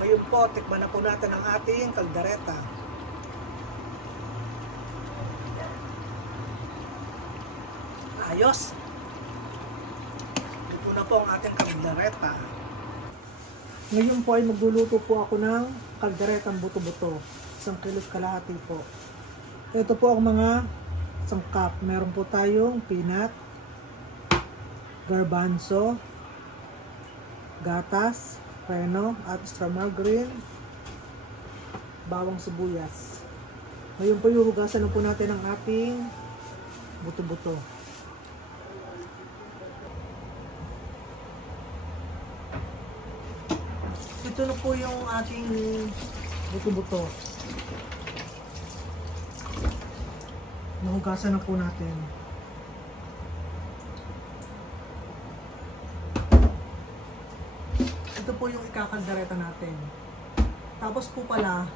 Ngayon po, tikman na po natin ang ating kaldereta. Ayos! Ito na po ang ating kaldereta. Ngayon po ay magluluto po ako ng kalderetang buto-buto. Isang kilot kalahati po. Ito po ang mga sangkap. Meron po tayong peanut, garbanzo, gatas, reno, at extra margarine, bawang sibuyas. Ngayon po yuhugasan na po natin ang ating buto-buto. Ito na po yung ating buto-buto. Nahugasan na po natin. Po yung ikakaldereta natin. Tapos po pala,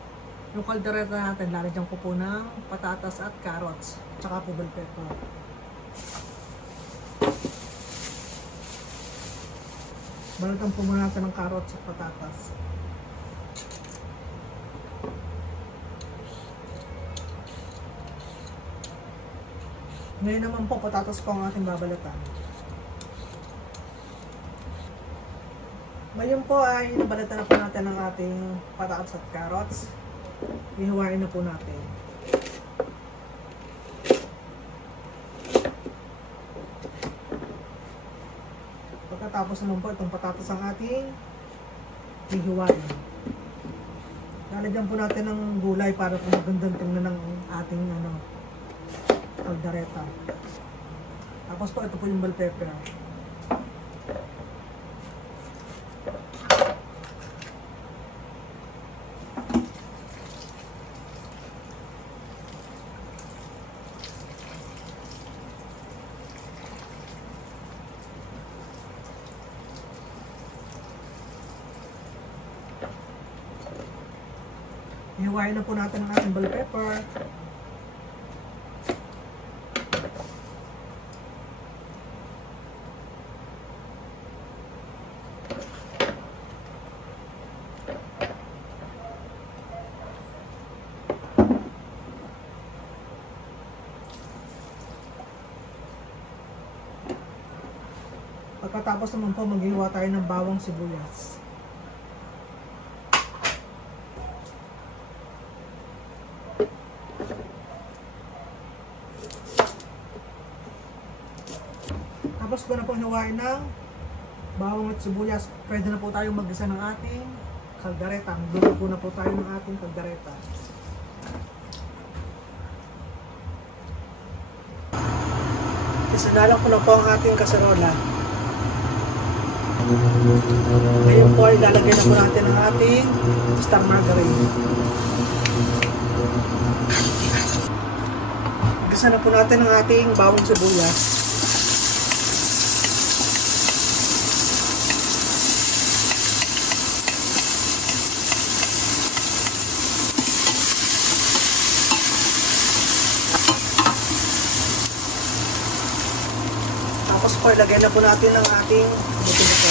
yung kaldereta natin, lalagyan ko po ng patatas at carrots. Tsaka po bell pepper. Balatan po muna natin ng carrots at patatas. Ngayon naman po, patatas po ang ating babalatan. Ngayon po ay nabalatan na po natin ang ating patatas at carrots. Ihiwain na po natin. Pagkatapos naman po itong patatas ang ating hihiwain. Lalagyan po natin ng gulay para po magandang tingnan ng ating ano, kaldereta. Tapos po ito po yung bell pepper. Ihiwain na po natin ang ating bell pepper. Pagkatapos naman po, maghiwa tayo ng bawang sibuyas. Tapos ko na pong hiwain ng bawang at sibuyas. Pwede na po tayong magisa ng ating kaldereta. Magluto po na po tayo ng ating kaldereta. Isinalang ko na po ang ating kaserola. Ngayon po ay lalagay na po natin ang ating star margarine. Gisa na po natin ang ating bawang sibuyas. Tapos po, na po natin ang ating buto-buto.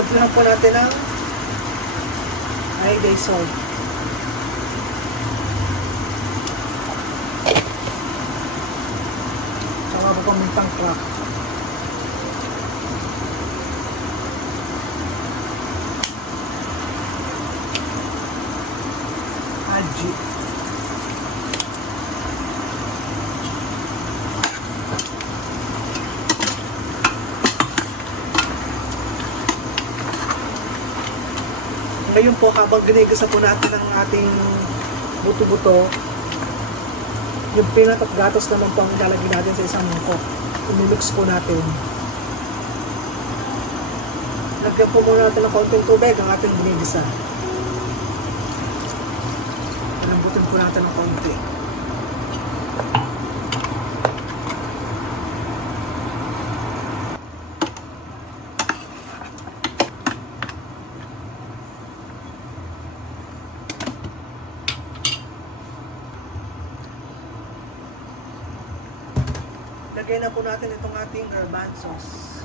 Lagyan po natin ang iodized salt. Saka po pamintang crack. Aji. Ngayon po, habang ginigisa po natin ang ating buto-buto, yung peanut at gatas naman po ang ilalagay natin sa isang mangkok. Umimix po natin. Lagyan po muna natin ng kaunting tubig ang ating ginigisa. Lambutin po natin ng kaunti. Lagay na po natin itong ating garbanzos.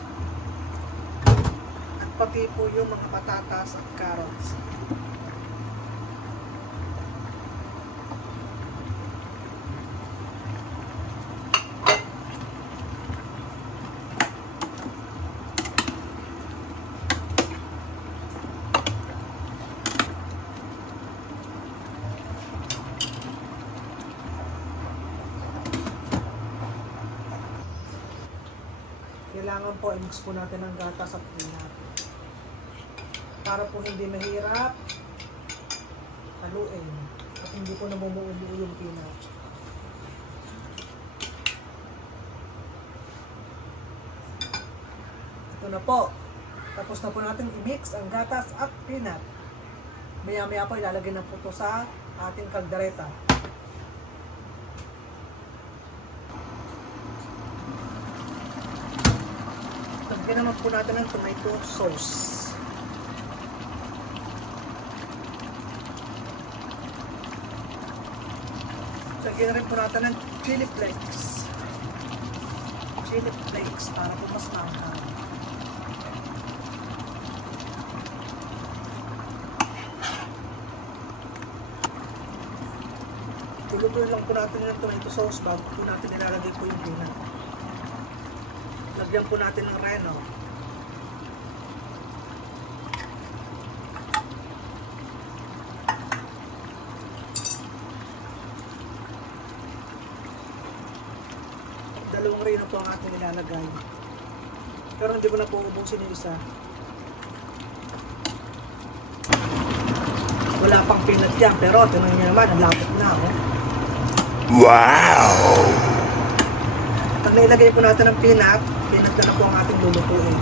At pati po yung mga patatas at carrots. Kailangan po i-mix po natin ang gatas at peanut. Para po hindi mahirap haluin. At hindi po namumuulo yung peanut. Ito na po. Tapos na po natin i-mix ang gatas at peanut. Maya maya po ilalagay na po ito sa ating kaldereta. Lagyan naman po natin ng tomato sauce. Lagyan rin po natin ng chili flakes. Chili flakes para po mas maanghang. Tulutuin lang po natin ng tomato sauce bago po natin nilalagay po yung peanut. Lagyan po natin ng reno. Dalawang reno po ang ating nilalagay. Pero hindi ko na po ubusin yung isa. Wala pang peanut yan, pero tinan niyo naman, ang lapot na. Oh. Wow! Nailagay po natin ng peanut, peanut na na po ang ating lulutuin.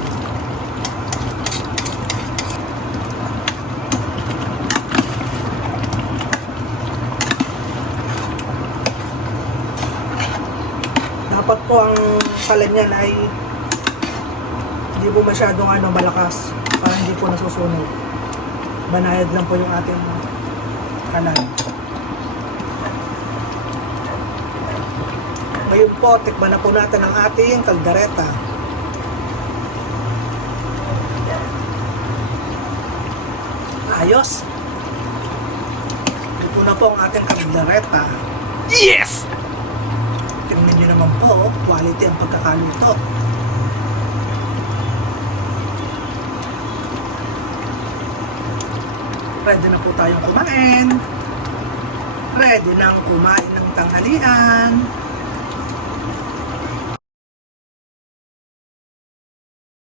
Dapat po ang kalan niyan ay hindi po masyadong ano, malakas para hindi po nasusunog. Banayad lang po yung ating kalan. Ngayon po, tikman na po natin ang ating kaldereta. Ayos! Ito na po ang ating kaldereta. Yes! Tingnan nyo naman po, oh, quality ang pagkakaluto. Ready na po tayong kumain. Ready nang kumain ng tanghalian.